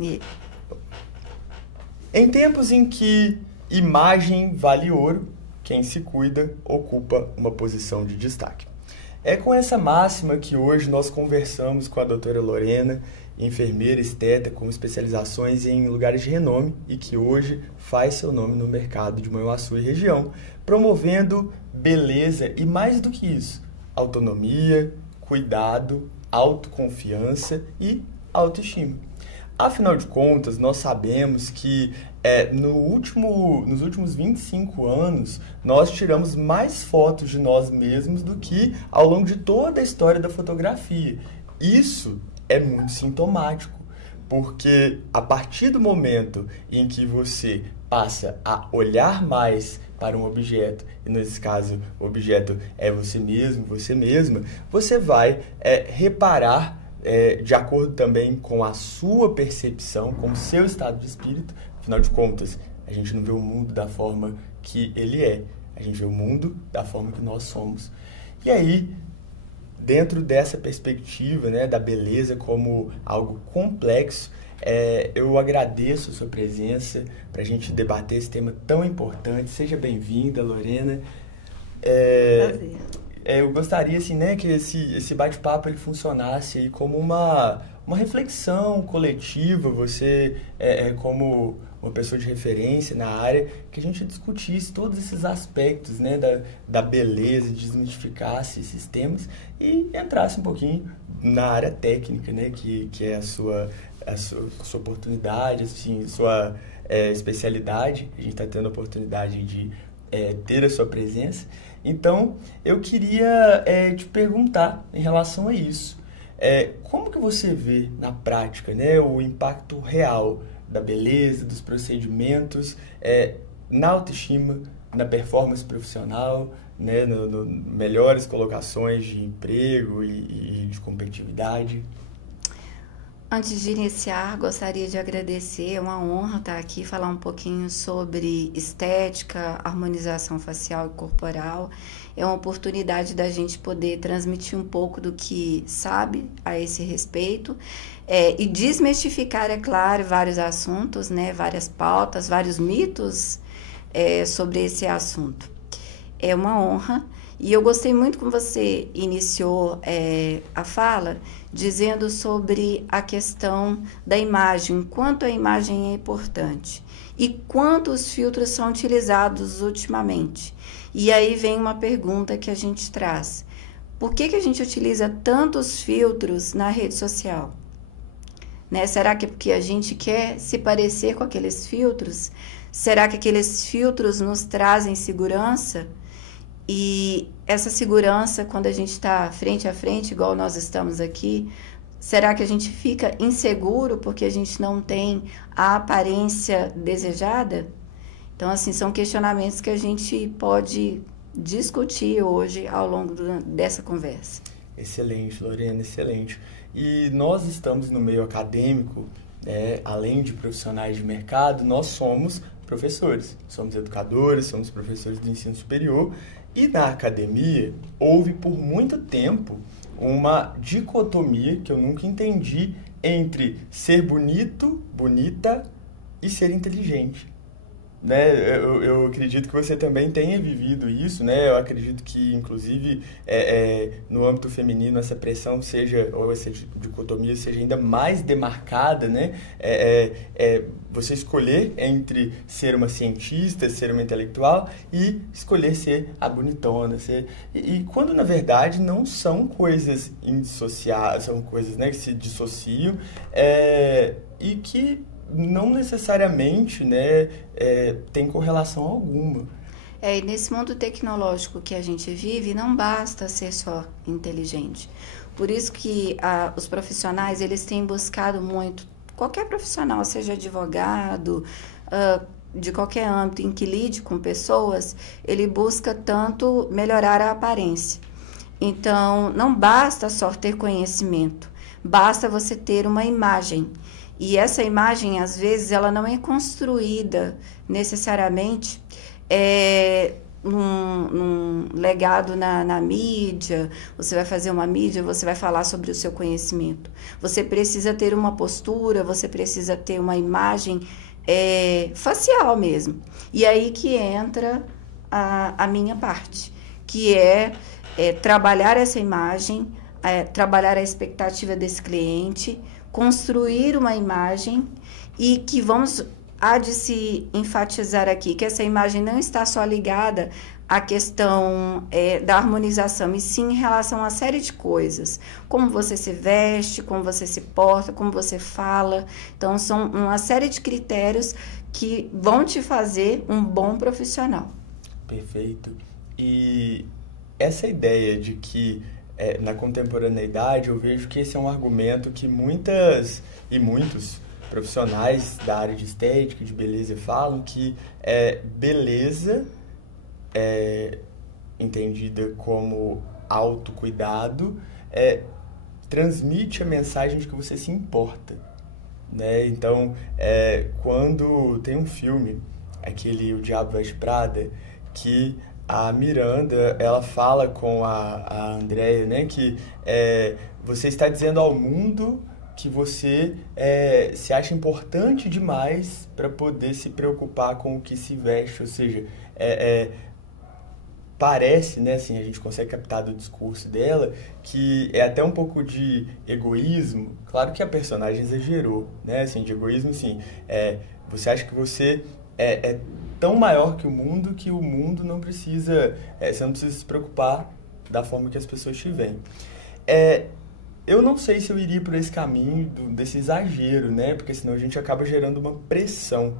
E Em tempos em que imagem vale ouro, quem se cuida ocupa uma posição de destaque. É com essa máxima que hoje nós conversamos com a doutora Lorena, enfermeira esteta com especializações em lugares de renome e que hoje faz seu nome no mercado de Manhuaçu e região, promovendo beleza e, mais do que isso, autonomia, cuidado, autoconfiança e autoestima. Afinal de contas, nós sabemos que nos últimos 25 anos, nós tiramos mais fotos de nós mesmos do que ao longo de toda a história da fotografia. Isso é muito sintomático, porque a partir do momento em que você passa a olhar mais para um objeto, e nesse caso o objeto é você mesmo, você mesma, você vai reparar de acordo também com a sua percepção, com o seu estado de espírito. Afinal de contas, a gente não vê o mundo da forma que ele é, a gente vê o mundo da forma que nós somos. E aí, dentro dessa perspectiva, né, da beleza como algo complexo, eu agradeço a sua presença para a gente debater esse tema tão importante. Seja bem-vinda, Lorena. prazer. Eu gostaria assim, né, que esse bate-papo ele funcionasse aí como uma reflexão coletiva, você como uma pessoa de referência na área, que a gente discutisse todos esses aspectos, né, da beleza, desmistificasse esses temas e entrasse um pouquinho na área técnica, né, que é a sua oportunidade, assim, sua especialidade. A gente está tendo a oportunidade de ter a sua presença. Então, eu queria te perguntar em relação a isso. Como que você vê na prática, né, o impacto real da beleza, dos procedimentos, na autoestima, na performance profissional, né, no melhores colocações de emprego e de competitividade? Antes de iniciar, gostaria de agradecer, é uma honra estar aqui, falar um pouquinho sobre estética, harmonização facial e corporal. É uma oportunidade da gente poder transmitir um pouco do que sabe a esse respeito e desmistificar, é claro, vários assuntos, né, várias pautas, vários mitos sobre esse assunto. É uma honra. E eu gostei muito como você iniciou a fala, dizendo sobre a questão da imagem, quanto a imagem é importante e quanto os filtros são utilizados ultimamente. E aí vem uma pergunta que a gente traz. Por que a gente utiliza tantos filtros na rede social? Né? Será que é porque a gente quer se parecer com aqueles filtros? Será que aqueles filtros nos trazem segurança? E essa segurança, quando a gente está frente a frente, igual nós estamos aqui, será que a gente fica inseguro porque a gente não tem a aparência desejada? Então, assim, são questionamentos que a gente pode discutir hoje ao longo dessa conversa. Excelente, Lorena, excelente. E nós estamos no meio acadêmico, além de profissionais de mercado, nós somos professores, somos educadores, somos professores do ensino superior. E na academia, houve por muito tempo uma dicotomia que eu nunca entendi entre ser bonito, bonita e ser inteligente. Né? Eu acredito que você também tenha vivido isso, né? Eu acredito que, inclusive, no âmbito feminino, essa pressão seja, ou essa dicotomia seja ainda mais demarcada, né? Você escolher entre ser uma cientista, ser uma intelectual e escolher ser a bonitona. E quando, na verdade, não são coisas indissociáveis, são coisas, né, que se dissociam e que não necessariamente, né, tem correlação alguma. E nesse mundo tecnológico que a gente vive, não basta ser só inteligente. Por isso que os profissionais, eles têm buscado muito, qualquer profissional, seja advogado, de qualquer âmbito em que lide com pessoas, ele busca tanto melhorar a aparência. Então, não basta só ter conhecimento, basta você ter uma imagem. E essa imagem, às vezes, ela não é construída necessariamente num legado na mídia, você vai fazer uma mídia, você vai falar sobre o seu conhecimento. Você precisa ter uma postura, você precisa ter uma imagem facial mesmo. E aí que entra a minha parte, que é trabalhar essa imagem, trabalhar a expectativa desse cliente, construir uma imagem e que há de se enfatizar aqui que essa imagem não está só ligada à questão da harmonização, e sim em relação a uma série de coisas, como você se veste, como você se porta, como você fala. Então, são uma série de critérios que vão te fazer um bom profissional. Perfeito. E essa ideia de que na contemporaneidade eu vejo que esse é um argumento que muitos profissionais da área de estética, de beleza falam que beleza entendida como autocuidado transmite a mensagem de que você se importa, né? Então, quando tem um filme, aquele O Diabo Veste Prada, que a Miranda, ela fala com a Andrea, né, que você está dizendo ao mundo que você se acha importante demais para poder se preocupar com o que se veste, ou seja, parece, né, assim, a gente consegue captar do discurso dela, que é até um pouco de egoísmo. Claro que a personagem exagerou, né, assim, de egoísmo, sim. Você acha que você é tão maior que o mundo não precisa, você não precisa se preocupar da forma que as pessoas te veem. Eu não sei se eu iria por esse caminho desse exagero, né, porque senão a gente acaba gerando uma pressão.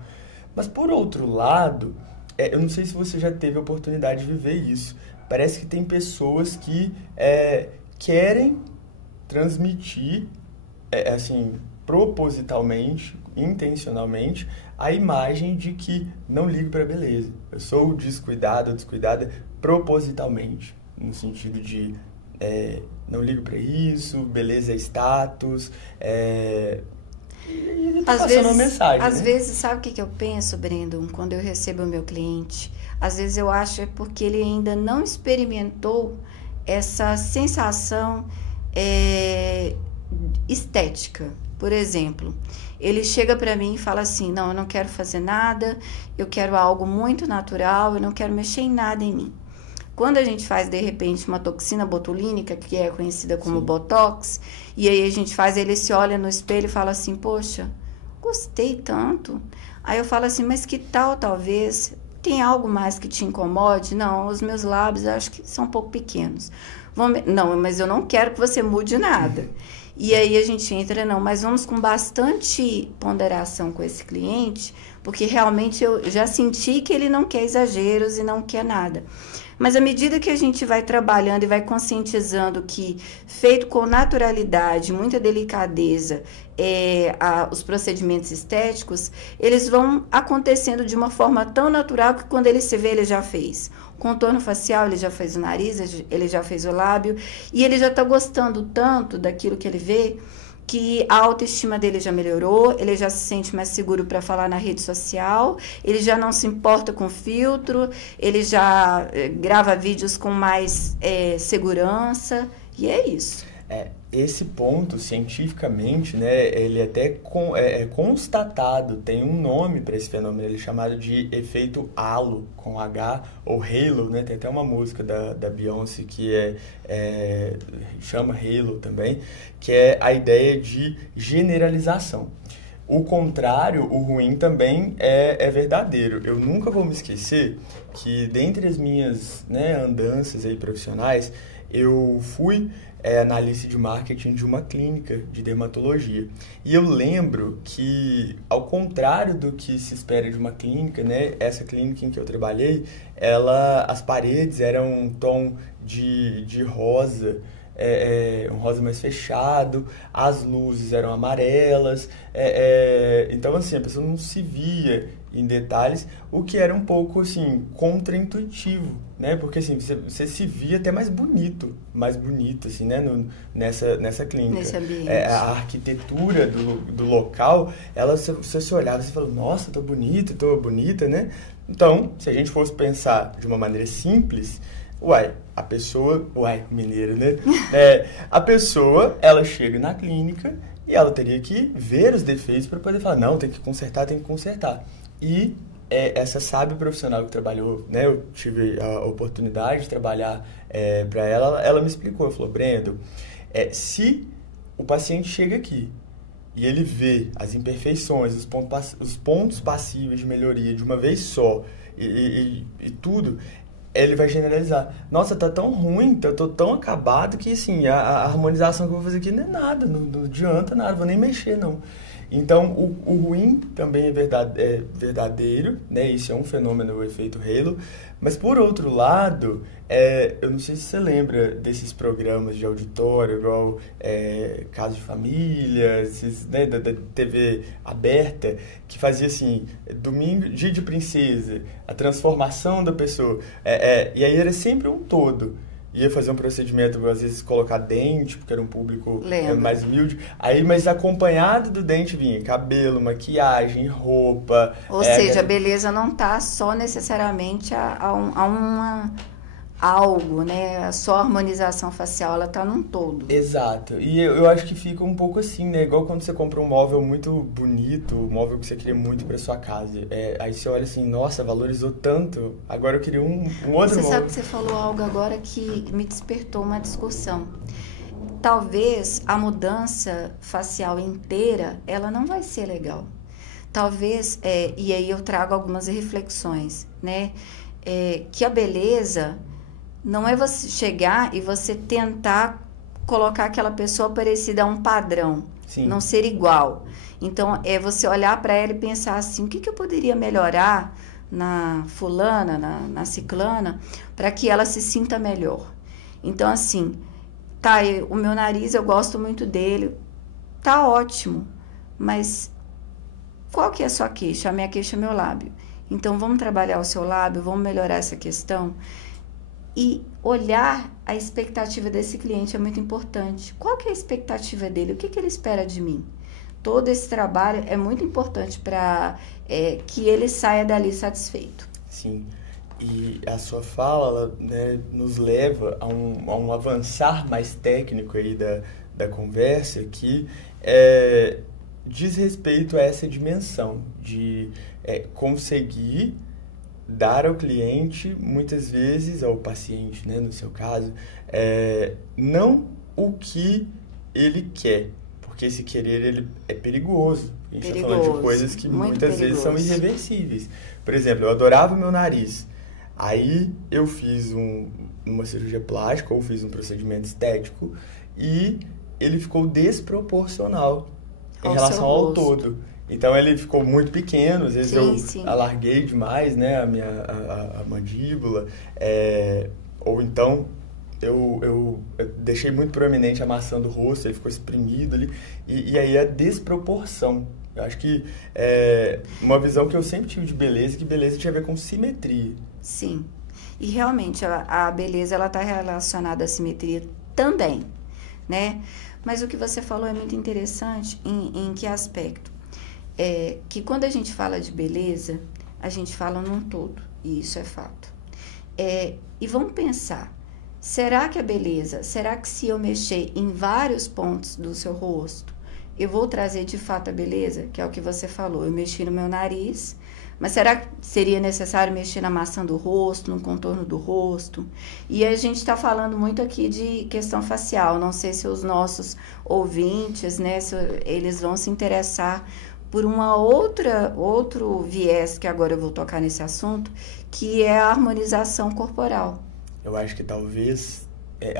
Mas, por outro lado, eu não sei se você já teve a oportunidade de viver isso. Parece que tem pessoas que querem transmitir, assim, propositalmente, intencionalmente, a imagem de que não ligo para a beleza. Eu sou descuidado ou descuidada propositalmente, no sentido de não ligo para isso, beleza é status, Às vezes, sabe o que eu penso, Brandon, quando eu recebo o meu cliente? Às vezes eu acho porque ele ainda não experimentou essa sensação estética. Por exemplo, ele chega para mim e fala assim: não, eu não quero fazer nada, eu quero algo muito natural, eu não quero mexer em nada em mim. Quando a gente faz, de repente, uma toxina botulínica, que é conhecida como Botox, e aí a gente faz, ele se olha no espelho e fala assim: poxa, gostei tanto. Aí eu falo assim: mas que tal, talvez, tem algo mais que te incomode? Não, os meus lábios eu acho que são um pouco pequenos. Não, mas eu não quero que você mude nada. E aí a gente entra, não, mas vamos com bastante ponderação com esse cliente, porque realmente eu já senti que ele não quer exageros e não quer nada. Mas à medida que a gente vai trabalhando e vai conscientizando que, feito com naturalidade, muita delicadeza, os procedimentos estéticos, eles vão acontecendo de uma forma tão natural que quando ele se vê, ele já fez. Contorno facial, ele já fez o nariz, ele já fez o lábio, e ele já está gostando tanto daquilo que ele vê, que a autoestima dele já melhorou, ele já se sente mais seguro para falar na rede social, ele já não se importa com filtro, ele já grava vídeos com mais segurança, e é isso. Esse ponto, cientificamente, né, ele até é constatado, tem um nome para esse fenômeno, ele é chamado de efeito halo, com H, ou halo, né, tem até uma música da Beyoncé que chama Halo também, que é a ideia de generalização. O contrário, o ruim também é verdadeiro. Eu nunca vou me esquecer que, dentre as minhas, né, andanças aí profissionais, eu fui analista de marketing de uma clínica de dermatologia. E eu lembro que, ao contrário do que se espera de uma clínica, né, essa clínica em que eu trabalhei, as paredes eram um tom de rosa, um rosa mais fechado, as luzes eram amarelas, então assim, a pessoa não se via em detalhes, o que era um pouco assim, contraintuitivo, né? Porque assim, você se via até mais bonito assim, né? Nessa clínica. Nesse ambiente. A arquitetura do local, você se olhava e falava, nossa, tô bonita, né? Então, se a gente fosse pensar de uma maneira simples, mineiro, né? A pessoa, ela chega na clínica e ela teria que ver os defeitos para poder falar, não, tem que consertar. E essa sábia profissional que trabalhou, né? Eu tive a oportunidade de trabalhar para ela me explicou, falou, Brendo, se o paciente chega aqui e ele vê as imperfeições, os pontos passíveis de melhoria de uma vez só e tudo, ele vai generalizar. Nossa, tá tão ruim, eu tô tão acabado que, assim, a harmonização que eu vou fazer aqui não é nada, não adianta nada, vou nem mexer, não. Então, o ruim também é verdadeiro, né? Isso é um fenômeno, o efeito halo. Mas, por outro lado, eu não sei se você lembra desses programas de auditório, igual Caso de Família, né, da TV aberta, que fazia assim, domingo, dia de princesa, a transformação da pessoa. E aí era sempre um todo. Ia fazer um procedimento, às vezes colocar dente, porque era um público mais humilde. Aí, mas acompanhado do dente vinha cabelo, maquiagem, roupa. Ou seja, a beleza não está só necessariamente algo, né? Só a harmonização facial, ela está num todo. Exato. E eu acho que fica um pouco assim, né? Igual quando você compra um móvel muito bonito, um móvel que você queria muito para sua casa. Aí você olha assim, nossa, valorizou tanto, agora eu queria um outro móvel. Você sabe que você falou algo agora que me despertou uma discussão. Talvez a mudança facial inteira, ela não vai ser legal. Talvez, e aí eu trago algumas reflexões, né? Que a beleza não é você chegar e você tentar colocar aquela pessoa parecida a um padrão, Sim. Não ser igual. Então, é você olhar para ela e pensar assim, o que eu poderia melhorar na fulana, na ciclana, para que ela se sinta melhor. Então, assim, o meu nariz, eu gosto muito dele, tá ótimo, mas qual que é a sua queixa? A minha queixa é meu lábio. Então, vamos trabalhar o seu lábio, vamos melhorar essa questão. E olhar a expectativa desse cliente é muito importante. Qual que é a expectativa dele? O que ele espera de mim? Todo esse trabalho é muito importante para que ele saia dali satisfeito. Sim. E a sua fala, ela, né, nos leva a um avançar mais técnico aí da conversa, que diz respeito a essa dimensão de conseguir dar ao cliente, muitas vezes, ao paciente, né, no seu caso, não o que ele quer, porque esse querer ele é perigoso. A gente está falando de coisas que muitas vezes são irreversíveis. Por exemplo, eu adorava o meu nariz. Aí eu fiz uma cirurgia plástica ou fiz um procedimento estético e ele ficou desproporcional em relação ao todo. Então ele ficou muito pequeno, às vezes sim. Alarguei demais, né, a mandíbula, ou então eu deixei muito proeminente a maçã do rosto, ele ficou exprimido ali, e aí a desproporção. Eu acho que uma visão que eu sempre tive de beleza, que beleza tinha a ver com simetria. Sim, e realmente a beleza ela está relacionada à simetria também, né? Mas o que você falou é muito interessante, em que aspecto? Que quando a gente fala de beleza, a gente fala num todo, e isso é fato. E vamos pensar, será que a beleza, será que se eu mexer em vários pontos do seu rosto, eu vou trazer de fato a beleza? Que é o que você falou, eu mexi no meu nariz, mas será que seria necessário mexer na maçã do rosto, no contorno do rosto? E a gente está falando muito aqui de questão facial, não sei se os nossos ouvintes, né, se eles vão se interessar por outro viés, que agora eu vou tocar nesse assunto, que é a harmonização corporal. Eu acho que talvez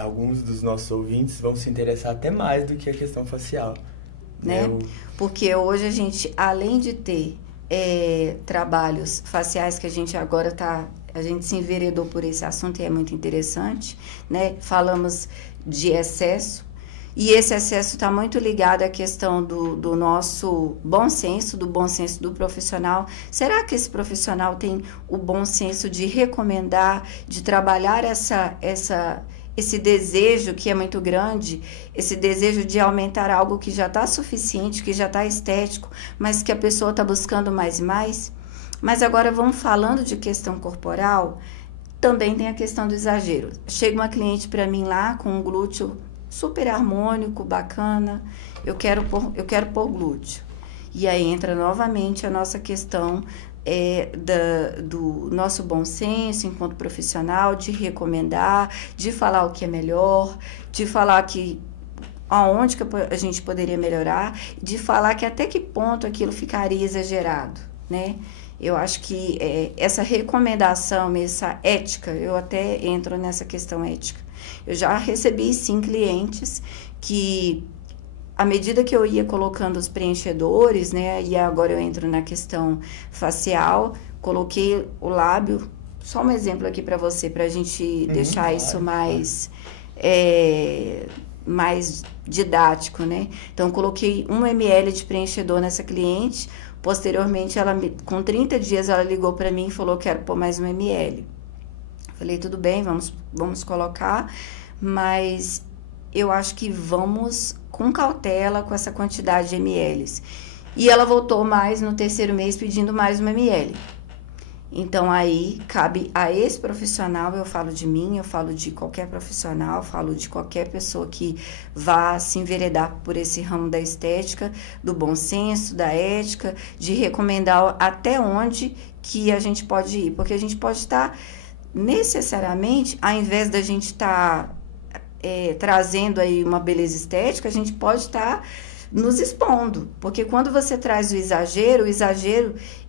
alguns dos nossos ouvintes vão se interessar até mais do que a questão facial. Né? Porque hoje a gente, além de ter trabalhos faciais que a gente agora está a gente se enveredou por esse assunto e é muito interessante, né? Falamos de excesso, e esse excesso está muito ligado à questão do nosso bom senso, do bom senso do profissional. Será que esse profissional tem o bom senso de recomendar, de trabalhar esse desejo que é muito grande, esse desejo de aumentar algo que já está suficiente, que já está estético, mas que a pessoa está buscando mais e mais? Mas agora vamos falando de questão corporal, também tem a questão do exagero. Chega uma cliente para mim lá com um glúteo super harmônico, bacana, eu quero pôr glúteo. E aí entra novamente a nossa questão do nosso bom senso enquanto profissional, de recomendar, de falar o que é melhor, de falar aonde que a gente poderia melhorar, de falar que até que ponto aquilo ficaria exagerado, né? Eu acho que essa recomendação, essa ética, eu até entro nessa questão ética. Eu já recebi, sim, clientes que, à medida que eu ia colocando os preenchedores, né, e agora eu entro na questão facial, coloquei o lábio, só um exemplo aqui para você, para a gente deixar isso mais didático, né? Então, coloquei 1 ml de preenchedor nessa cliente, posteriormente, com 30 dias, ela ligou para mim e falou, quero pôr mais 1 ml. Falei, tudo bem, vamos colocar, mas eu acho que vamos com cautela com essa quantidade de ml. E ela voltou mais no 3º mês pedindo mais 1 ml. Então, aí, cabe a esse profissional, eu falo de mim, eu falo de qualquer profissional, eu falo de qualquer pessoa que vá se enveredar por esse ramo da estética, do bom senso, da ética, de recomendar até onde que a gente pode ir. Porque a gente pode estar, necessariamente, ao invés da gente estar trazendo aí uma beleza estética, a gente pode estar nos expondo, porque quando você traz o exagero,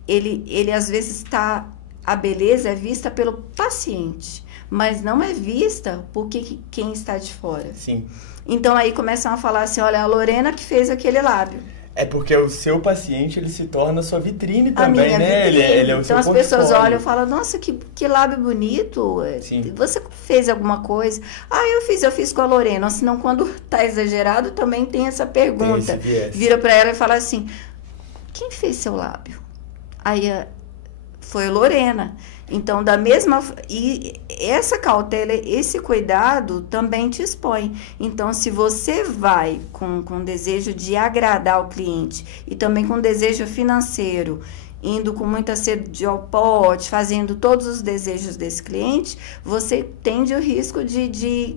ele às vezes a beleza é vista pelo paciente, mas não é vista por quem está de fora. Sim. Então aí começam a falar assim, olha, a Lorena que fez aquele lábio. É porque o seu paciente, ele se torna a sua vitrine a também, minha né? Vitrine. Ele é o então seu as pessoas portfólio. olham e falam, nossa, que lábio bonito. Sim. Você fez alguma coisa? Ah, eu fiz com a Lorena. Senão, quando tá exagerado, também tem essa pergunta. Tem esse viés. Vira para ela e fala assim, quem fez seu lábio? Aí foi a Lorena. Então, e essa cautela, esse cuidado também te expõe. Então, se você vai com desejo de agradar o cliente e também com desejo financeiro, indo com muita sede ao pote, fazendo todos os desejos desse cliente, você tende o risco de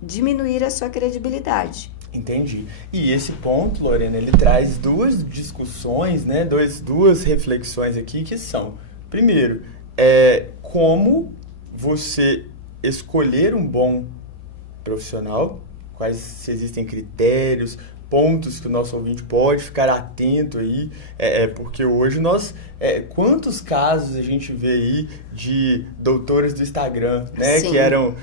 diminuir a sua credibilidade. Entendi. E esse ponto, Lorena, ele traz 2 discussões, né? Duas reflexões aqui que são, primeiro, como você escolher um bom profissional, quais se existem critérios, pontos que o nosso ouvinte pode ficar atento aí, porque hoje quantos casos a gente vê aí de doutoras do Instagram, né, Sim. que eram,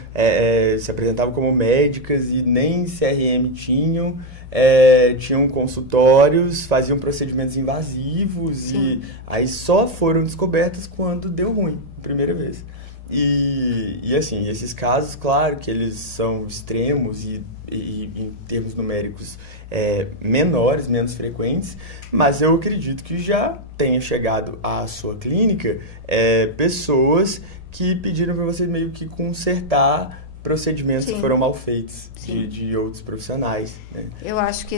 se apresentavam como médicas e nem CRM tinham consultórios, faziam procedimentos invasivos. Sim. E aí só foram descobertas quando deu ruim, primeira vez. E assim, esses casos, claro que eles são extremos e em termos numéricos menores, menos frequentes, mas eu acredito que já tenha chegado à sua clínica pessoas que pediram para você meio que consertar procedimentos Sim. que foram mal feitos de outros profissionais, né? Eu acho que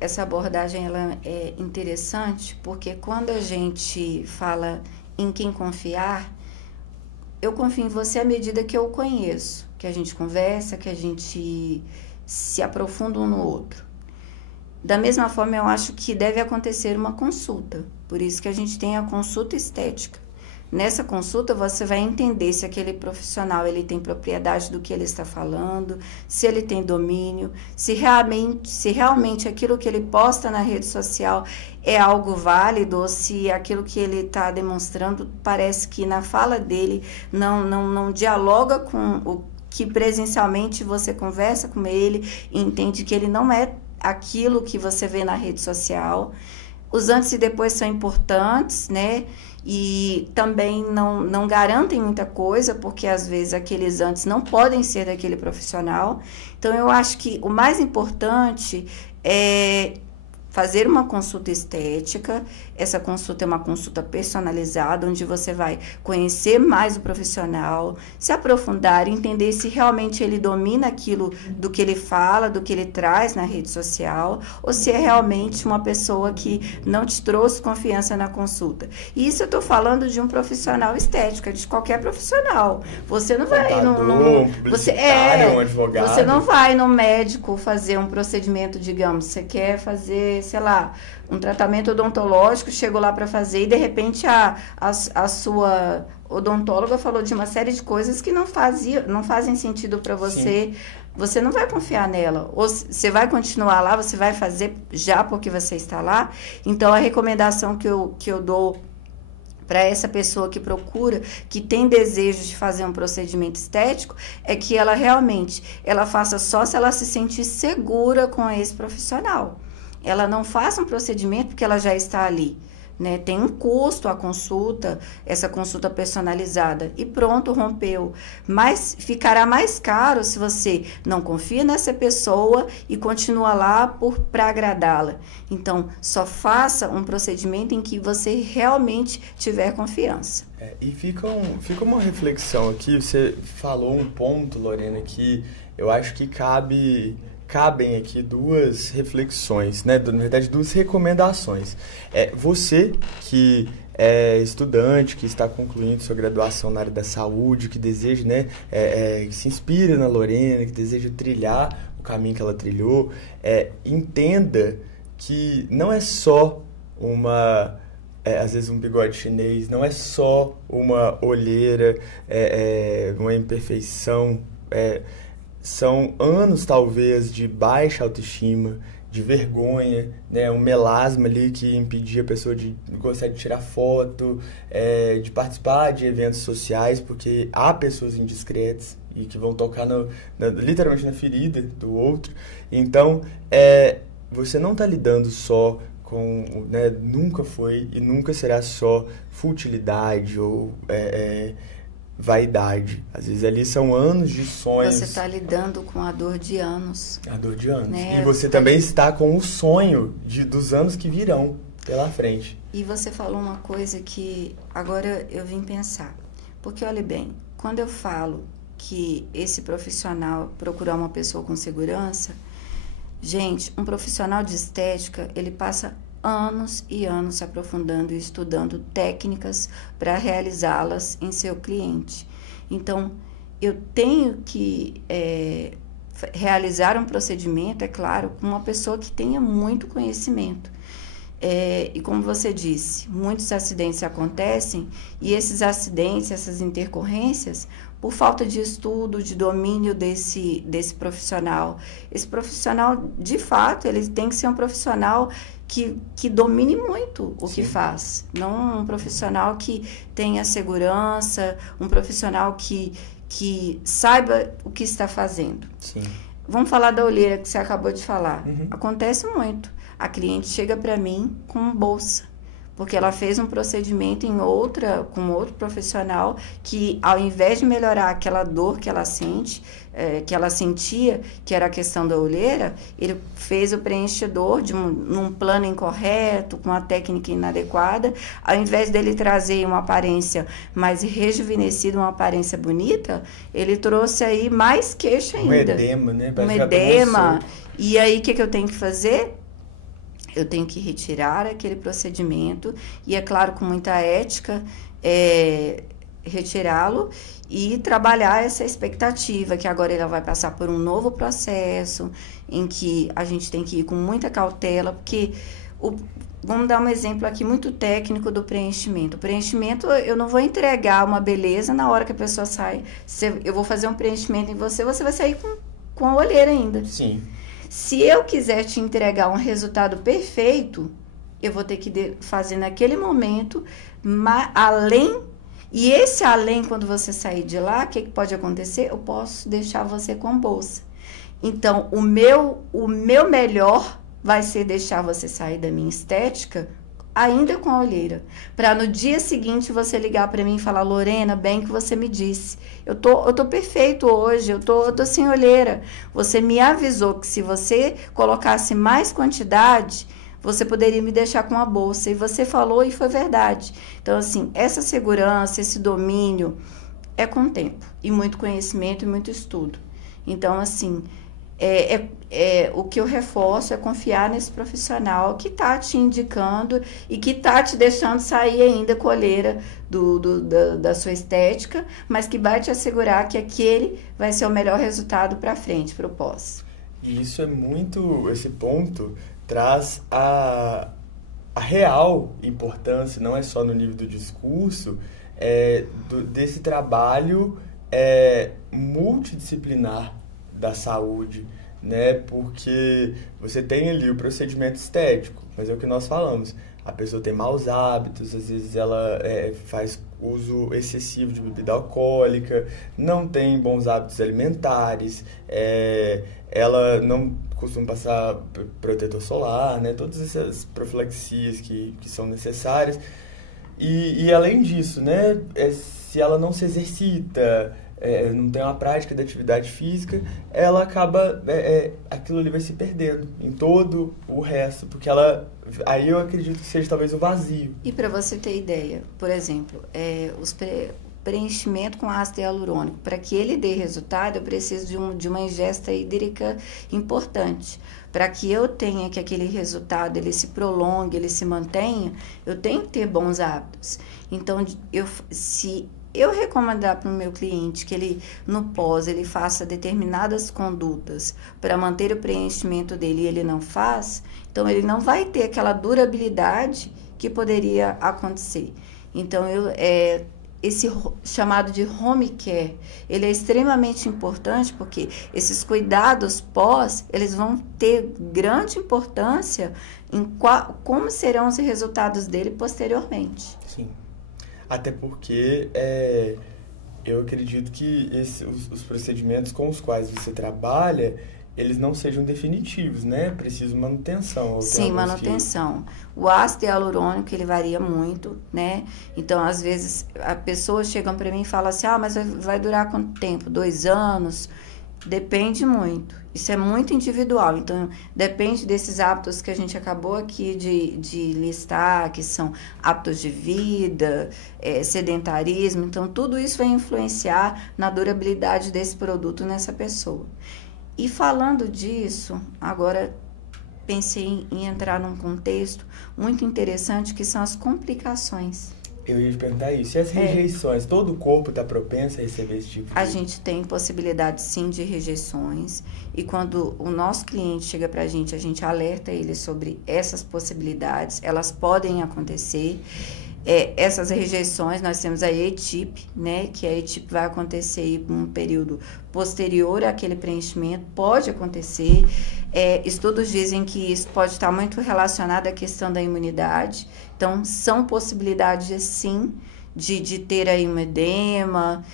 essa abordagem ela é interessante, porque quando a gente fala em quem confiar, eu confio em você à medida que eu o conheço, que a gente conversa, que a gente se aprofunda um no outro. Da mesma forma, eu acho que deve acontecer uma consulta, por isso que a gente tem a consulta estética. Nessa consulta, você vai entender se aquele profissional ele tem propriedade do que ele está falando, se ele tem domínio, se realmente aquilo que ele posta na rede social é algo válido, ou se aquilo que ele está demonstrando parece que na fala dele não dialoga com o que presencialmente você conversa com ele e entende que ele não é aquilo que você vê na rede social. Os antes e depois são importantes, né? E também não garantem muita coisa, porque às vezes aqueles antes não podem ser daquele profissional. Então, eu acho que o mais importante é fazer uma consulta estética. Essa consulta é uma consulta personalizada, onde você vai conhecer mais o profissional, se aprofundar, entender se realmente ele domina aquilo do que ele fala, do que ele traz na rede social, ou se é realmente uma pessoa que não te trouxe confiança na consulta. E isso eu estou falando de um profissional estético, de qualquer profissional. Você não vai um advogado. Você não vai no médico fazer um procedimento, digamos, você quer fazer, sei lá, um tratamento odontológico, chegou lá para fazer e de repente a sua odontóloga falou de uma série de coisas que não fazem sentido para você. Sim. Você não vai confiar nela. Ou você vai continuar lá, você vai fazer já porque você está lá. Então, a recomendação que eu dou para essa pessoa que procura, que tem desejo de fazer um procedimento estético, é que ela realmente faça só se ela se sentir segura com esse profissional. Ela não faça um procedimento porque ela já está ali, né? Tem um custo a consulta, essa consulta personalizada, e pronto, rompeu. Mas ficará mais caro se você não confia nessa pessoa e continua lá para agradá-la. Então, só faça um procedimento em que você realmente tiver confiança. E fica uma reflexão aqui. Você falou um ponto, Lorena, que eu acho que cabem aqui duas reflexões, né? Na verdade, duas recomendações. Você que é estudante, que está concluindo sua graduação na área da saúde, que deseja, né, que se inspira na Lorena, que deseja trilhar o caminho que ela trilhou, entenda que não é só às vezes um bigode chinês, não é só uma olheira, uma imperfeição, são anos, talvez, de baixa autoestima, de vergonha, né? Um melasma ali que impedia a pessoa de gostar de tirar foto, de participar de eventos sociais, porque há pessoas indiscretas e que vão tocar literalmente na ferida do outro. Então, você não está lidando só com, né? Nunca foi e nunca será só futilidade ou vaidade. Às vezes ali são anos de sonhos. Você está lidando com a dor de anos. A dor de anos. Né? E você também está com o sonho dos anos que virão pela frente. E você falou uma coisa que agora eu vim pensar. Porque, olha bem, quando eu falo que esse profissional procurar uma pessoa com segurança, gente, um profissional de estética, ele passa anos e anos se aprofundando e estudando técnicas para realizá-las em seu cliente. Então, eu tenho que realizar um procedimento, é claro, com uma pessoa que tenha muito conhecimento. E como você disse, muitos acidentes acontecem e esses acidentes, essas intercorrências, por falta de estudo, de domínio desse profissional. Esse profissional, de fato, ele tem que ser um profissional que domine muito o que faz. Não um profissional que tenha segurança, um profissional que saiba o que está fazendo. Sim. Vamos falar da olheira que você acabou de falar. Uhum. Acontece muito. A cliente chega para mim com bolsa, porque ela fez um procedimento com outro profissional que, ao invés de melhorar aquela dor que ela sente, que ela sentia, que era a questão da olheira, ele fez o preenchedor num plano incorreto, com uma técnica inadequada. Ao invés dele trazer uma aparência mais rejuvenescida, uma aparência bonita, ele trouxe aí mais queixo ainda. Um edema, né? Um edema. E aí, o que eu tenho que fazer? Eu tenho que retirar aquele procedimento e, é claro, com muita ética, retirá-lo e trabalhar essa expectativa, que agora ela vai passar por um novo processo, em que a gente tem que ir com muita cautela, porque vamos dar um exemplo aqui muito técnico do preenchimento. O preenchimento, eu não vou entregar uma beleza na hora que a pessoa sai. Eu vou fazer um preenchimento em você vai sair com a olheira ainda. Sim. Se eu quiser te entregar um resultado perfeito, eu vou ter que fazer naquele momento, além. E esse além, quando você sair de lá, o que pode acontecer? Eu posso deixar você com bolsa. Então, o meu melhor vai ser deixar você sair da minha estética ainda com a olheira, para no dia seguinte você ligar para mim e falar: Lorena, bem que você me disse, eu tô perfeito hoje, eu tô sem olheira. Você me avisou que se você colocasse mais quantidade, você poderia me deixar com a bolsa, e você falou e foi verdade. Então, assim, essa segurança, esse domínio é com o tempo, e muito conhecimento e muito estudo. Então, assim, o que eu reforço é confiar nesse profissional que está te indicando e que está te deixando sair ainda com a olheira da sua estética, mas que vai te assegurar que aquele vai ser o melhor resultado para frente, para o pós. E isso esse ponto traz a real importância, não é só no nível do discurso, desse trabalho multidisciplinar da saúde, né? Porque você tem ali o procedimento estético, mas é o que nós falamos, a pessoa tem maus hábitos, às vezes ela faz uso excessivo de bebida alcoólica, não tem bons hábitos alimentares, ela não costuma passar protetor solar, né? Todas essas profilaxias que são necessárias. E além disso, né? Se ela não se exercita, não tem uma prática da atividade física, ela acaba, aquilo ali vai se perdendo em todo o resto, porque aí eu acredito que seja talvez o vazio. E para você ter ideia, por exemplo, preenchimento com ácido hialurônico, para que ele dê resultado, eu preciso de uma ingesta hídrica importante. Para que eu tenha que aquele resultado ele se prolongue, ele se mantenha, eu tenho que ter bons hábitos. Então, se eu recomendar para o meu cliente que ele, no pós, ele faça determinadas condutas para manter o preenchimento dele e ele não faz, então ele não vai ter aquela durabilidade que poderia acontecer. Então, esse chamado de home care, ele é extremamente importante porque esses cuidados pós, eles vão ter grande importância em como serão os resultados dele posteriormente. Sim. Até porque eu acredito que os procedimentos com os quais você trabalha, eles não sejam definitivos, né? Preciso manutenção. Sim, manutenção. O ácido hialurônico, ele varia muito, né? Então, às vezes, a pessoa chega para mim e fala assim, mas vai durar quanto tempo? 2 anos? Depende muito. Isso é muito individual. Então, depende desses hábitos que a gente acabou aqui de listar, que são hábitos de vida, sedentarismo. Então, tudo isso vai influenciar na durabilidade desse produto nessa pessoa. E falando disso, agora pensei em entrar num contexto muito interessante, que são as complicações. Eu ia te perguntar isso. E as rejeições? Todo o corpo está propenso a receber esse tipo de... A gente tem possibilidade, sim, de rejeições. E quando o nosso cliente chega para a gente alerta ele sobre essas possibilidades. Elas podem acontecer. Essas rejeições, nós temos a E-tip, né? Que a E-tip vai acontecer em um período posterior àquele preenchimento. Pode acontecer. Estudos dizem que isso pode estar muito relacionado à questão da imunidade. Então, são possibilidades, sim, de ter aí um edema.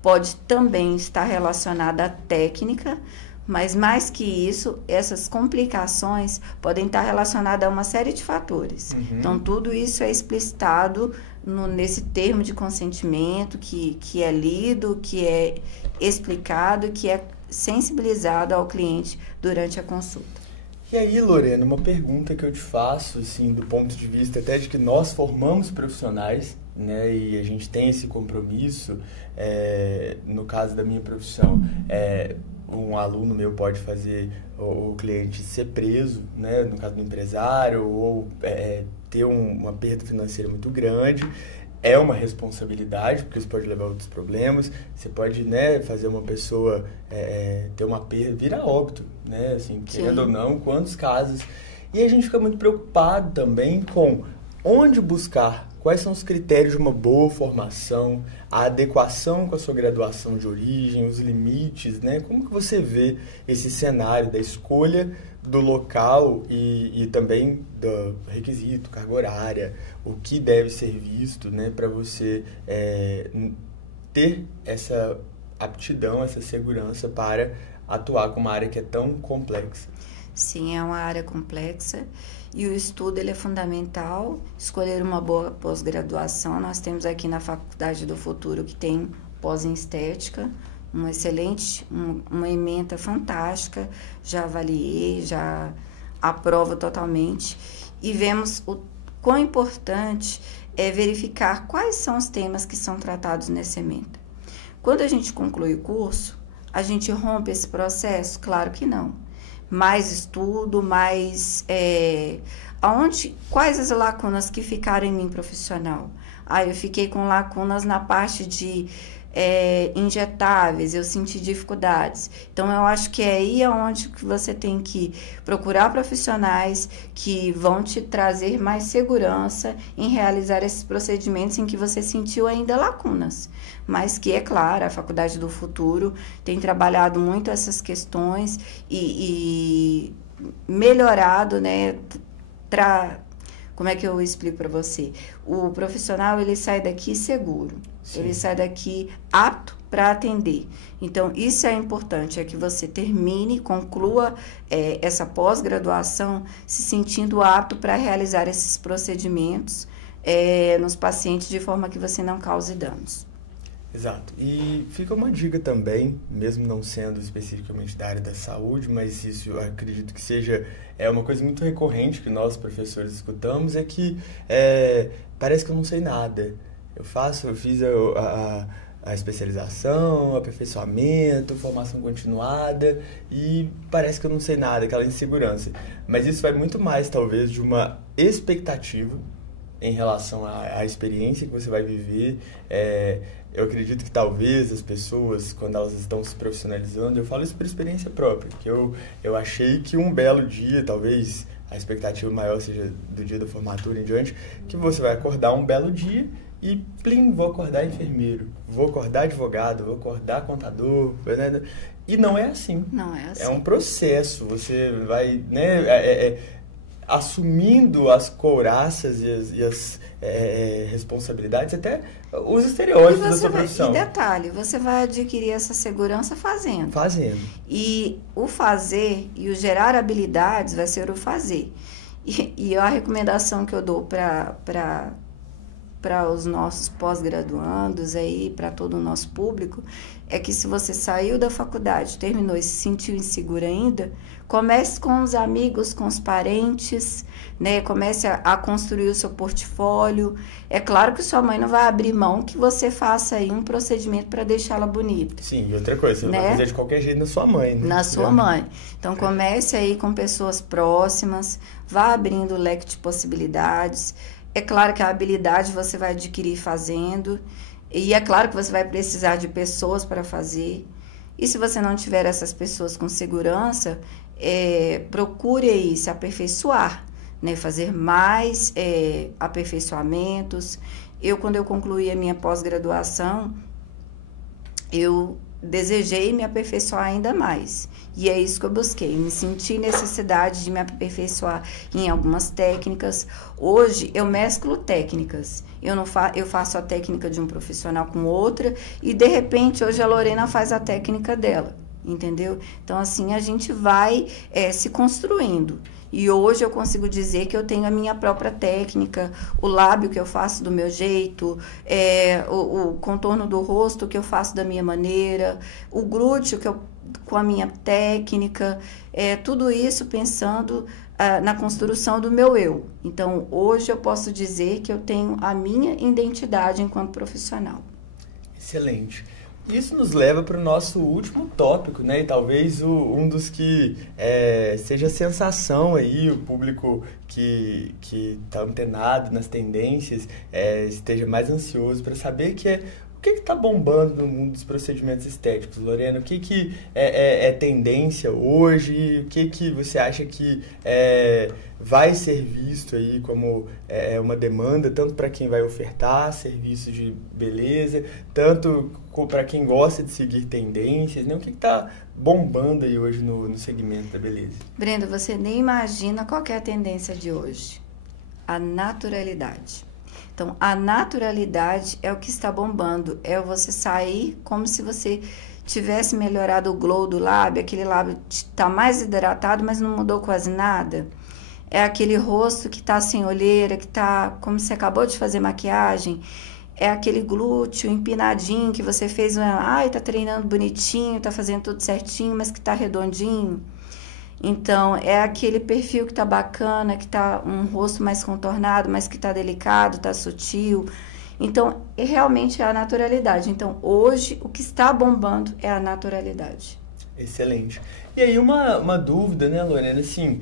Pode também estar relacionada à técnica, mas mais que isso, essas complicações podem estar relacionadas a uma série de fatores. Uhum. Então, tudo isso é explicitado nesse termo de consentimento, que é lido, que é explicado, que é sensibilizado ao cliente durante a consulta. E aí, Lorena, uma pergunta que eu te faço, assim, do ponto de vista até de que nós formamos profissionais, né, e a gente tem esse compromisso, no caso da minha profissão, um aluno meu pode fazer o cliente ser preso, né, no caso do empresário, ou ter uma perda financeira muito grande. É uma responsabilidade, porque isso pode levar a outros problemas. Você pode, né, fazer uma pessoa ter uma perda, virar óbito, né, assim, querendo ou não, quantos casos. E a gente fica muito preocupado também com onde buscar, quais são os critérios de uma boa formação, a adequação com a sua graduação de origem, os limites, né? Como que você vê esse cenário da escolha do local e também do requisito, carga horária, o que deve ser visto, né, para você ter essa aptidão, essa segurança para atuar com uma área que é tão complexa? Sim, é uma área complexa e o estudo ele é fundamental. Escolher uma boa pós-graduação. Nós temos aqui na Faculdade do Futuro que tem pós em estética, uma excelente, uma ementa fantástica. Já avaliei, já aprovo totalmente e vemos o quão importante é verificar quais são os temas que são tratados nessa ementa. Quando a gente conclui o curso, a gente rompe esse processo? Claro que não. Mais estudo, quais as lacunas que ficaram em mim profissional? Eu fiquei com lacunas na parte de injetáveis, eu senti dificuldades. Então, eu acho que é aí onde que você tem que procurar profissionais que vão te trazer mais segurança em realizar esses procedimentos em que você sentiu ainda lacunas. Mas que, é claro, a Faculdade do Futuro tem trabalhado muito essas questões e melhorado, né, como é que eu explico para você? O profissional, ele sai daqui seguro. Sim. Ele sai daqui apto para atender. Então, isso é importante, é que você termine, conclua essa pós-graduação se sentindo apto para realizar esses procedimentos nos pacientes de forma que você não cause danos. Exato. E fica uma dica também, mesmo não sendo especificamente da área da saúde, mas isso eu acredito que seja uma coisa muito recorrente que nós, professores, escutamos, é que parece que eu não sei nada. Eu fiz a especialização, aperfeiçoamento, formação continuada e parece que eu não sei nada, aquela insegurança. Mas isso vai muito mais, talvez, de uma expectativa em relação à experiência que você vai viver. Eu acredito que talvez as pessoas, quando elas estão se profissionalizando, eu falo isso por experiência própria, que eu achei que um belo dia, talvez a expectativa maior seja do dia da formatura em diante, que você vai acordar um belo dia e, plim, vou acordar enfermeiro, vou acordar advogado, vou acordar contador, né? E não é assim. Não é assim. É um processo, você vai, né, assumindo as couraças e as responsabilidades, até os estereótipos da sua profissão. E detalhe, você vai adquirir essa segurança fazendo. E o fazer e o gerar habilidades vai ser o fazer. E a recomendação que eu dou para os nossos pós-graduandos aí, para todo o nosso público, é que se você saiu da faculdade, terminou e se sentiu inseguro ainda, comece com os amigos, com os parentes, né? Comece a construir o seu portfólio. É claro que sua mãe não vai abrir mão que você faça aí um procedimento para deixá-la bonita. Sim, e outra coisa, você não vai fazer de qualquer jeito na sua mãe, né? Na sua mãe. Então, comece aí com pessoas próximas, vá abrindo o leque de possibilidades. É claro que a habilidade você vai adquirir fazendo, e é claro que você vai precisar de pessoas para fazer. E se você não tiver essas pessoas com segurança, procure aí se aperfeiçoar, né? Fazer mais aperfeiçoamentos. Quando eu concluí a minha pós-graduação, eu desejei me aperfeiçoar ainda mais. E é isso que eu busquei. Me senti necessidade de me aperfeiçoar em algumas técnicas. Hoje, eu mesclo técnicas. Eu faço a técnica de um profissional com outra e, de repente, hoje a Lorena faz a técnica dela. Entendeu? Então, assim, a gente vai se construindo. E hoje eu consigo dizer que eu tenho a minha própria técnica, o lábio que eu faço do meu jeito, o contorno do rosto que eu faço da minha maneira, o glúteo com a minha técnica, tudo isso pensando na construção do meu eu. Então, hoje eu posso dizer que eu tenho a minha identidade enquanto profissional. Excelente. Isso nos leva para o nosso último tópico, né? E talvez um dos que seja a sensação aí, o público que está antenado nas tendências esteja mais ansioso para saber o que está bombando no mundo dos procedimentos estéticos, Lorena? O que é tendência hoje? O que você acha que vai ser visto aí como uma demanda, tanto para quem vai ofertar serviços de beleza, tanto para quem gosta de seguir tendências, né? O que está bombando aí hoje no segmento da beleza? Brenda, você nem imagina qual é a tendência de hoje. A naturalidade. Então, a naturalidade é o que está bombando. É você sair como se você tivesse melhorado o glow do lábio, aquele lábio está mais hidratado, mas não mudou quase nada. É aquele rosto que está sem olheira, que está como se acabou de fazer maquiagem. É aquele glúteo empinadinho que você fez, ai, tá treinando bonitinho, tá fazendo tudo certinho, mas que tá redondinho. Então, é aquele perfil que tá bacana, que tá um rosto mais contornado, mas que tá delicado, tá sutil. Então, realmente é a naturalidade. Então, hoje, o que está bombando é a naturalidade. Excelente. E aí uma dúvida, né, Lorena, assim,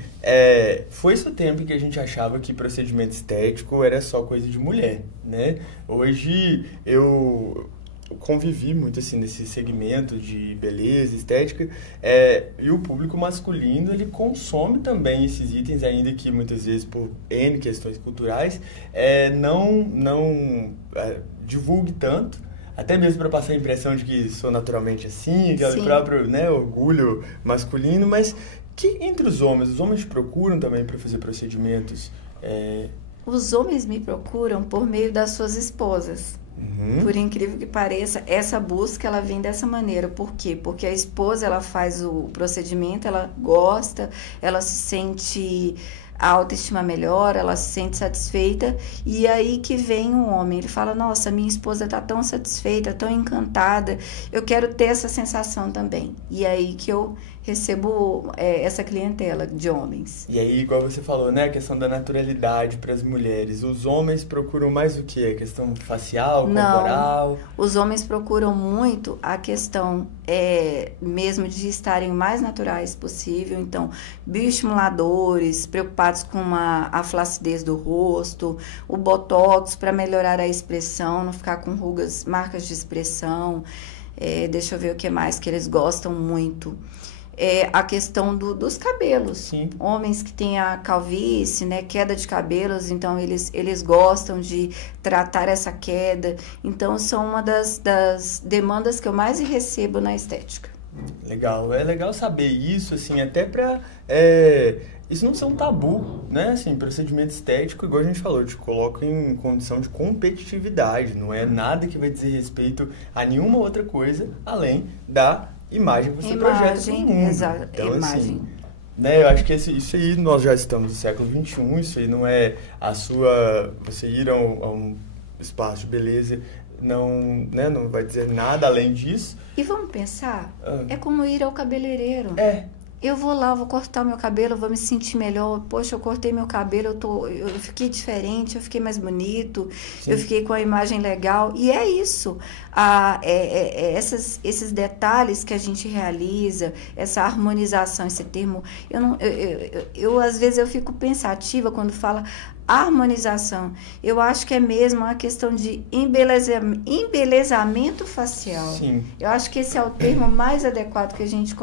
foi esse o tempo em que a gente achava que procedimento estético era só coisa de mulher, né? Hoje eu convivi muito, assim, nesse segmento de beleza, estética, e o público masculino, ele consome também esses itens, ainda que muitas vezes por N questões culturais, não divulgue tanto, até mesmo para passar a impressão de que sou naturalmente assim, aquele próprio, né, orgulho masculino, mas que entre os homens te procuram também para fazer procedimentos? Os homens me procuram por meio das suas esposas. Uhum. Por incrível que pareça, essa busca ela vem dessa maneira. Por quê? Porque a esposa ela faz o procedimento, ela gosta, ela se sente, a autoestima melhora, ela se sente satisfeita, e aí que vem o homem, ele fala, nossa, minha esposa está tão satisfeita, tão encantada, eu quero ter essa sensação também. E aí que eu recebo essa clientela de homens. E aí, igual você falou, né, a questão da naturalidade para as mulheres, os homens procuram mais o quê? A questão facial, corporal? Não, os homens procuram muito a questão mesmo de estarem o mais naturais possível, então bioestimuladores, preocupados com a flacidez do rosto, o botox para melhorar a expressão, não ficar com rugas, marcas de expressão, deixa eu ver o que mais que eles gostam muito. A questão dos cabelos. Sim. Homens que têm a calvície, né, queda de cabelos, então eles gostam de tratar essa queda. Então, são uma das demandas que eu mais recebo na estética. Legal. É legal saber isso, assim, até para... isso não ser um tabu, né? Assim, procedimento estético, igual a gente falou, te coloca em condição de competitividade. Não é nada que vai dizer respeito a nenhuma outra coisa, além da imagem que você projeta no mundo. Exato, então, imagem. Assim, né, eu acho que isso aí, nós já estamos no século XXI, isso aí não é você ir a um espaço de beleza, não vai dizer nada além disso. E vamos pensar, é como ir ao cabeleireiro. Eu vou lá, vou cortar meu cabelo, vou me sentir melhor. Poxa, eu cortei meu cabelo, eu fiquei diferente, eu fiquei mais bonito, Sim. Eu fiquei com a imagem legal. E é isso. Esses detalhes que a gente realiza, essa harmonização, esse termo. Às vezes eu fico pensativa quando fala harmonização. Eu acho que é mesmo uma questão de embelezamento facial. Sim. Eu acho que esse é o termo mais adequado que a gente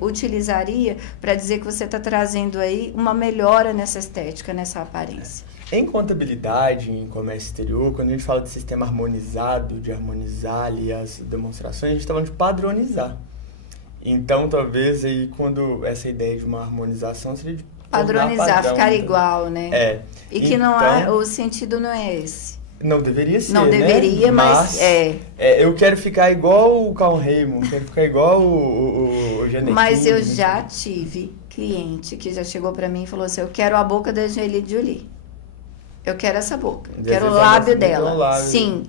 utilizaria para dizer que você está trazendo aí uma melhora nessa estética, nessa aparência. Em contabilidade, em comércio exterior, quando a gente fala de sistema harmonizado, de harmonizar ali as demonstrações, a gente está falando de padronizar. Então, talvez aí, quando essa ideia de uma harmonização seria de padronizar, padrão, ficar igual, né? E que então, o sentido não é esse. Não deveria ser, não deveria, né? mas eu quero ficar igual o Carl Raymond, quero ficar igual o Janequine. Mas eu já tive cliente que já chegou pra mim e falou assim, eu quero a boca da Angelina Jolie. Eu quero essa boca, eu quero o lábio dela. Sim.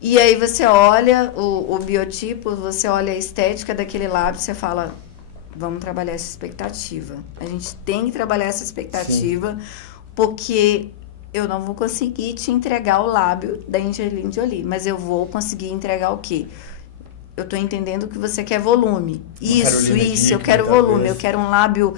E aí você olha o biotipo, você olha a estética daquele lábio, você fala, vamos trabalhar essa expectativa. A gente tem que trabalhar essa expectativa, Sim. Porque eu não vou conseguir te entregar o lábio da Angelina Jolie, mas eu vou conseguir entregar o quê? Eu tô entendendo que você quer volume. Eu quero volume, eu quero um lábio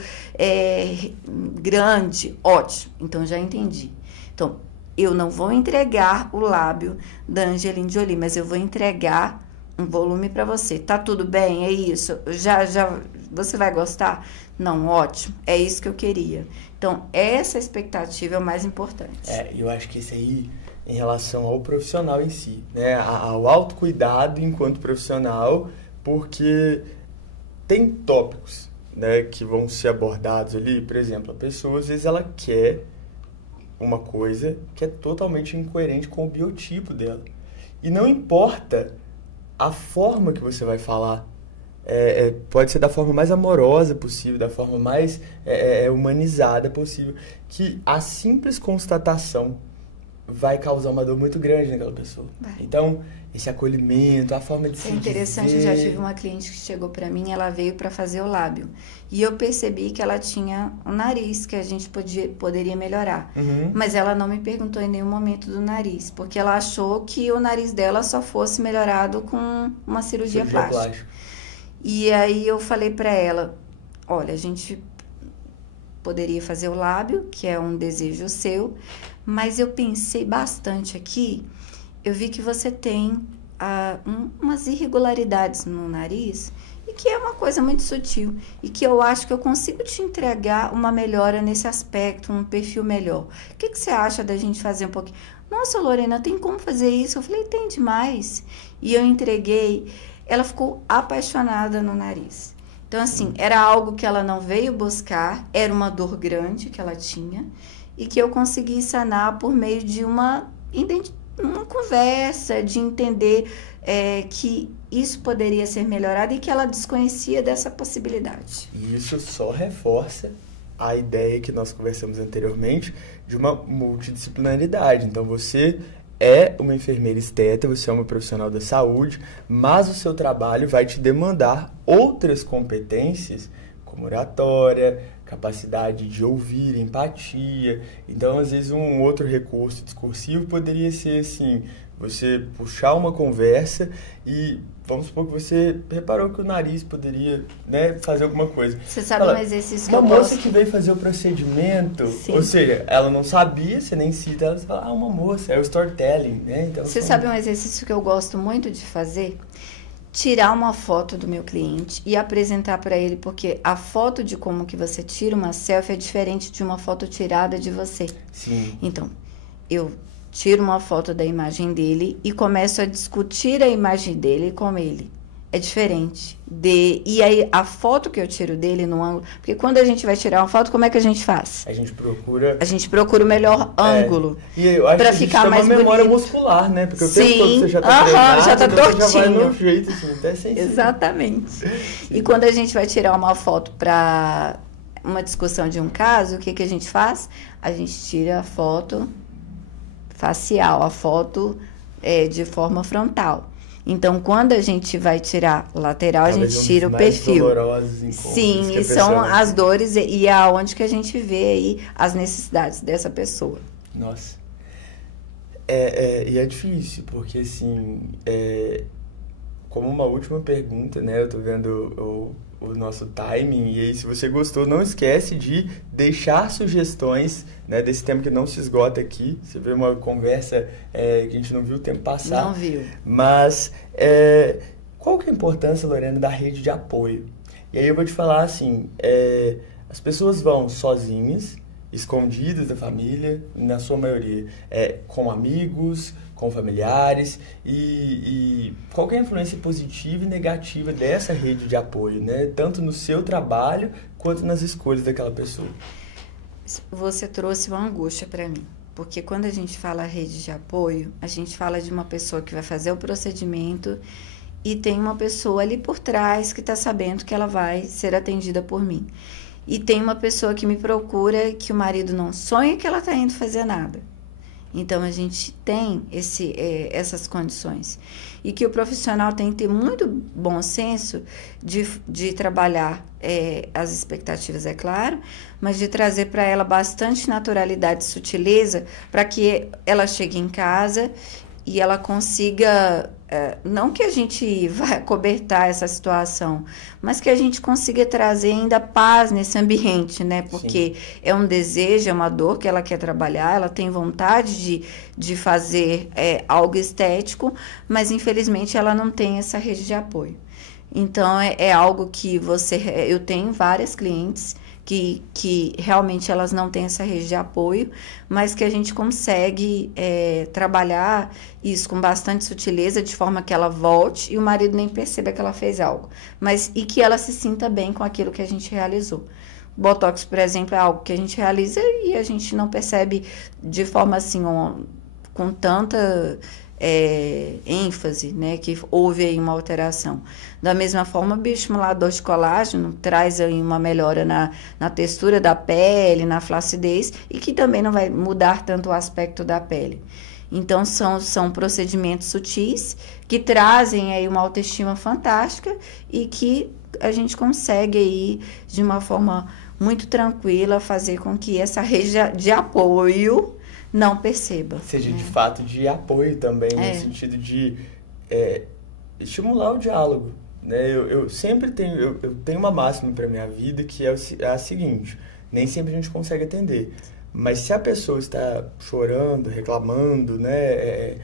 grande, ótimo. Então, já entendi. Então, eu não vou entregar o lábio da Angelina Jolie, mas eu vou entregar um volume para você. Tá tudo bem? É isso? Já você vai gostar? Não, ótimo. É isso que eu queria. Então, essa expectativa é o mais importante. Eu acho que isso aí, em relação ao profissional em si, né? Ao autocuidado enquanto profissional, porque tem tópicos, né, que vão ser abordados ali. Por exemplo, a pessoa, às vezes, ela quer uma coisa que é totalmente incoerente com o biotipo dela. E não importa a forma que você vai falar pode ser da forma mais amorosa possível, da forma mais humanizada possível, que a simples constatação vai causar uma dor muito grande naquela pessoa. Vai. Então, esse acolhimento, a forma de se dizer... É interessante, eu já tive uma cliente que chegou para mim, ela veio para fazer o lábio. E eu percebi que ela tinha um nariz que a gente poderia melhorar. Uhum. Mas ela não me perguntou em nenhum momento do nariz, porque ela achou que o nariz dela só fosse melhorado com uma cirurgia plástica. E aí eu falei para ela, olha, a gente poderia fazer o lábio, que é um desejo seu, mas eu pensei bastante aqui, eu vi que você tem umas irregularidades no nariz, e que é uma coisa muito sutil, e que eu acho que eu consigo te entregar uma melhora nesse aspecto, um perfil melhor. O que você acha da gente fazer um pouquinho? Nossa, Lorena, tem como fazer isso? Eu falei, tem demais. E eu entreguei, ela ficou apaixonada no nariz. Então, assim, era algo que ela não veio buscar, era uma dor grande que ela tinha, e que eu consegui sanar por meio de uma conversa, de entender que isso poderia ser melhorado e que ela desconhecia dessa possibilidade. E isso só reforça a ideia que nós conversamos anteriormente de uma multidisciplinaridade. Então, você é uma enfermeira esteta, você é uma profissional da saúde, mas o seu trabalho vai te demandar outras competências, como oratória, capacidade de ouvir, empatia. Então, às vezes, um outro recurso discursivo poderia ser assim, você puxar uma conversa e vamos supor que você reparou que o nariz poderia, né, fazer alguma coisa. Você sabe um exercício que eu gosto? Uma moça que veio fazer o procedimento, Sim. Ou seja, ela não sabia, você nem cita, ela fala, uma moça, é o storytelling, né? Então, você sabe um exercício que eu gosto muito de fazer? Tirar uma foto do meu cliente e apresentar para ele, porque a foto de como que você tira uma selfie é diferente de uma foto tirada de você. Sim. Então, eu tiro uma foto da imagem dele e começo a discutir a imagem dele com ele. É diferente. E aí, a foto que eu tiro dele no ângulo... Porque quando a gente vai tirar uma foto, como é que a gente faz? A gente procura o melhor ângulo. E eu acho pra que ficar a gente mais tem uma memória bonito. muscular, né? Porque o Sim. tempo todo você já tá treinado, Já tá então tortinho. você já vai no jeito, assim, até sem Exatamente. E quando a gente vai tirar uma foto para uma discussão de um caso, o que a gente faz? A gente tira a foto facial, a foto de forma frontal. Então, quando a gente vai tirar lateral, talvez a gente tira o perfil. Sim, e são as dores e aonde que a gente vê aí as necessidades dessa pessoa. Nossa. E é difícil, porque assim, como uma última pergunta, né, eu tô vendo o nosso timing, e aí se você gostou, não esquece de deixar sugestões, né, desse tema que não se esgota aqui. Você vê uma conversa que a gente não viu o tempo passar. Não viu. Mas qual que é a importância, Lorena, da rede de apoio? E aí eu vou te falar assim, as pessoas vão sozinhas, escondidas da família, na sua maioria, com amigos, com familiares, e qual que é a influência positiva e negativa dessa rede de apoio, né? Tanto no seu trabalho, quanto nas escolhas daquela pessoa. Você trouxe uma angústia para mim, porque quando a gente fala rede de apoio, a gente fala de uma pessoa que vai fazer o procedimento e tem uma pessoa ali por trás que está sabendo que ela vai ser atendida por mim. E tem uma pessoa que me procura que o marido não sonha que ela está indo fazer nada. Então, a gente tem essas condições. E que o profissional tem que ter muito bom senso de trabalhar as expectativas, é claro, mas de trazer para ela bastante naturalidade e sutileza para que ela chegue em casa e ela consiga... não que a gente vá cobertar essa situação, mas que a gente consiga trazer ainda paz nesse ambiente, né? Porque sim, é um desejo, é uma dor que ela quer trabalhar, ela tem vontade de fazer algo estético, mas infelizmente ela não tem essa rede de apoio. Então, é algo que eu tenho várias clientes que realmente elas não têm essa rede de apoio, mas que a gente consegue trabalhar isso com bastante sutileza, de forma que ela volte e o marido nem perceba que ela fez algo, e que ela se sinta bem com aquilo que a gente realizou. Botox, por exemplo, é algo que a gente realiza e a gente não percebe de forma assim, com tanta ênfase, né, que houve aí uma alteração. Da mesma forma, o bioestimulador de colágeno traz aí uma melhora na textura da pele, na flacidez, e que também não vai mudar tanto o aspecto da pele. Então, são procedimentos sutis que trazem aí uma autoestima fantástica e que a gente consegue aí, de uma forma muito tranquila, fazer com que essa rede de apoio não perceba. Seja de fato de apoio também, no sentido de estimular o diálogo. Né? Eu sempre tenho, eu tenho uma máxima para minha vida que é a seguinte: nem sempre a gente consegue atender. Mas se a pessoa está chorando, reclamando, né,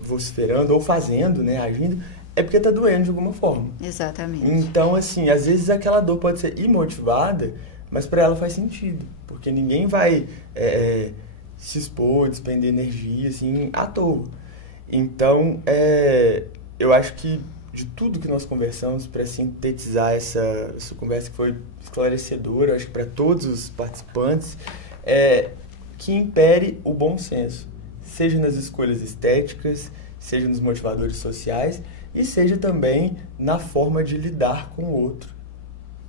vociferando ou fazendo, né, agindo, é porque está doendo de alguma forma. Exatamente. Então, assim, às vezes aquela dor pode ser imotivada, mas para ela faz sentido. Porque ninguém vai se expor, despender energia, assim, à toa. Então, eu acho que de tudo que nós conversamos, para sintetizar essa conversa que foi esclarecedora, eu acho que para todos os participantes, que impere o bom senso, seja nas escolhas estéticas, seja nos motivadores sociais e seja também na forma de lidar com o outro,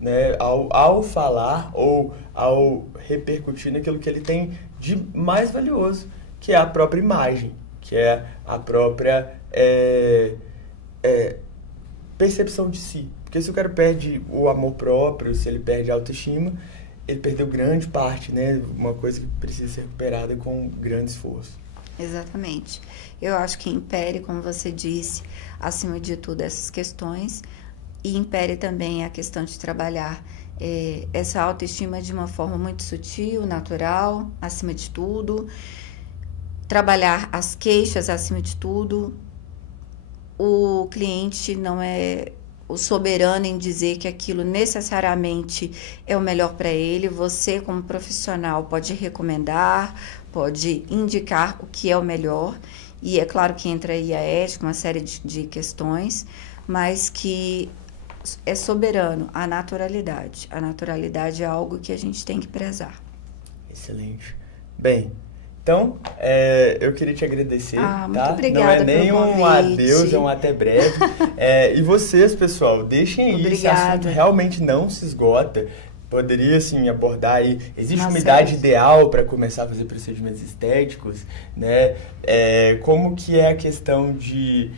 né? Ao falar ou ao repercutir naquilo que ele tem de mais valioso, que é a própria imagem, que é a própria percepção de si. Porque se o cara perde o amor próprio, se ele perde a autoestima, ele perdeu grande parte, né? Uma coisa que precisa ser recuperada com grande esforço. Exatamente. Eu acho que impere, como você disse, acima de tudo, essas questões, e impere também a questão de trabalhar essa autoestima de uma forma muito sutil, natural, acima de tudo, trabalhar as queixas acima de tudo. O cliente não é o soberano em dizer que aquilo necessariamente é o melhor para ele. Você, como profissional, pode recomendar, pode indicar o que é o melhor. E é claro que entra aí a ética, uma série de questões, mas que é soberano a naturalidade. A naturalidade é algo que a gente tem que prezar. Excelente. Bem, então, eu queria te agradecer, muito tá? obrigada. Não é nem um adeus, é um até breve. E vocês, pessoal, deixem aí, esse assunto realmente não se esgota. Poderia, assim, abordar aí, existe uma idade ideal para começar a fazer procedimentos estéticos, né? Como que é a questão de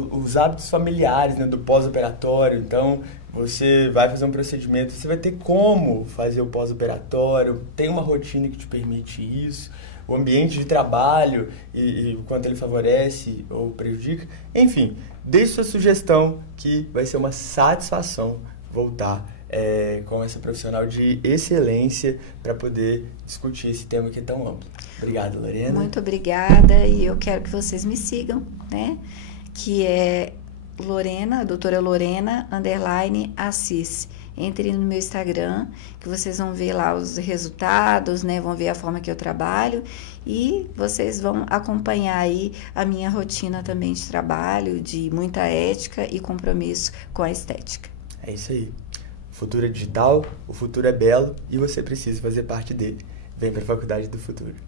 os hábitos familiares, né, do pós-operatório. Então, você vai fazer um procedimento, você vai ter como fazer o pós-operatório, tem uma rotina que te permite isso, o ambiente de trabalho e o quanto ele favorece ou prejudica. Enfim, deixe sua sugestão que vai ser uma satisfação voltar com essa profissional de excelência para poder discutir esse tema que é tão amplo. Obrigado, Lorena. Muito obrigada, e eu quero que vocês me sigam, né? Que é Lorena, doutora Lorena, _Assis. Entre no meu Instagram, que vocês vão ver lá os resultados, né? Vão ver a forma que eu trabalho e vocês vão acompanhar aí a minha rotina também de trabalho, de muita ética e compromisso com a estética. É isso aí. O futuro é digital, o futuro é belo e você precisa fazer parte dele. Vem para a Faculdade do Futuro.